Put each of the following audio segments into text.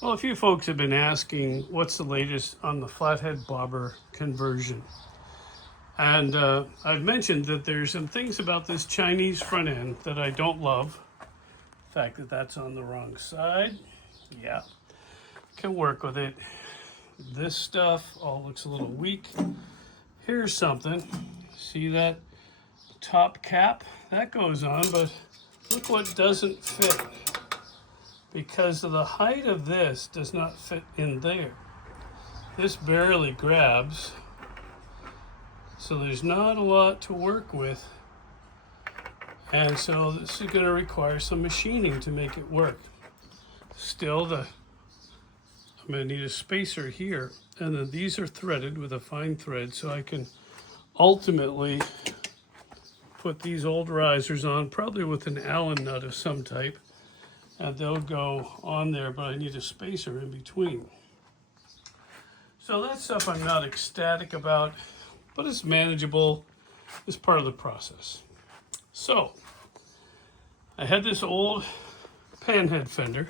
Well, a few folks have been asking what's the latest on the flathead bobber conversion. And I've mentioned that there's some things about this Chinese front end that I don't love. The fact that that's on the wrong side, yeah, can work with it. This stuff all looks a little weak. Here's something. See that top cap? That goes on, but look what doesn't fit. Because of the height of this does not fit in there. This barely grabs, so there's not a lot to work with. And so this is going to require some machining to make it work. Still, I'm going to need a spacer here, and then these are threaded with a fine thread, so I can ultimately put these old risers on, probably with an Allen nut of some type. And they'll go on there, but I need a spacer in between. So that stuff I'm not ecstatic about, but it's manageable. It's part of the process. So I had this old panhead fender.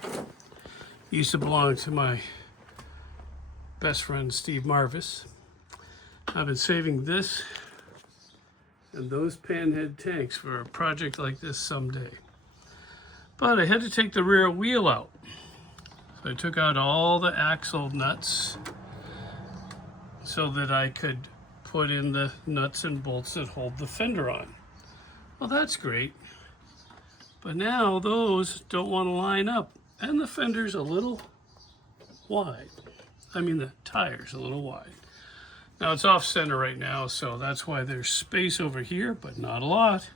Used to belong to my best friend Steve Marvis. I've been saving this and those panhead tanks for a project like this someday. But I had to take the rear wheel out. So I took out all the axle nuts so that I could put in the nuts and bolts that hold the fender on. Well, that's great. But now those don't want to line up. And the fender's a little wide. I mean, the tire's a little wide. Now it's off center right now, so that's why there's space over here, but not a lot.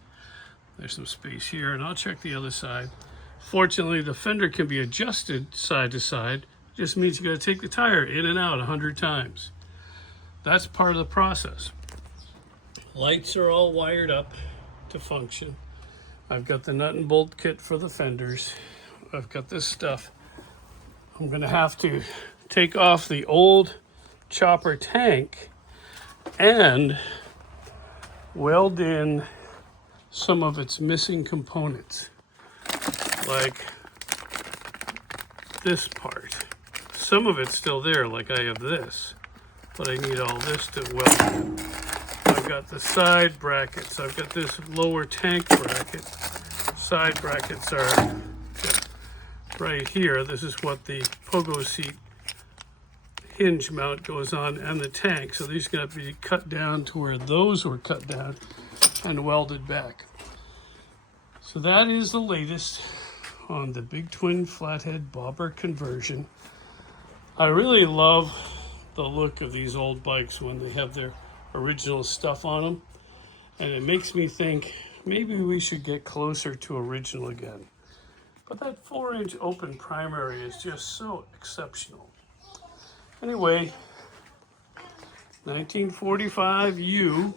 There's some space here, and I'll check the other side. Fortunately, the fender can be adjusted side to side. It just means you got to take the tire in and out 100 times. That's part of the process. Lights are all wired up to function. I've got the nut and bolt kit for the fenders. I've got this stuff. I'm going to have to take off the old chopper tank and weld in some of its missing components. Like this part. Some of it's still there, like I have this, but I need all this to weld in. I've got the side brackets. I've got this lower tank bracket. Side brackets are right here. This is what the pogo seat hinge mount goes on, and the tank. So these got to be cut down to where those were cut down and welded back. So that is the latest on the Big Twin Flathead bobber conversion. I really love the look of these old bikes when they have their original stuff on them, and it makes me think maybe we should get closer to original again. But that 4-inch open primary is just so exceptional. Anyway, 1945 U,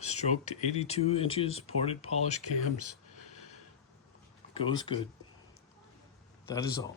stroked 82 inches, ported polished cams. Goes good. That is all.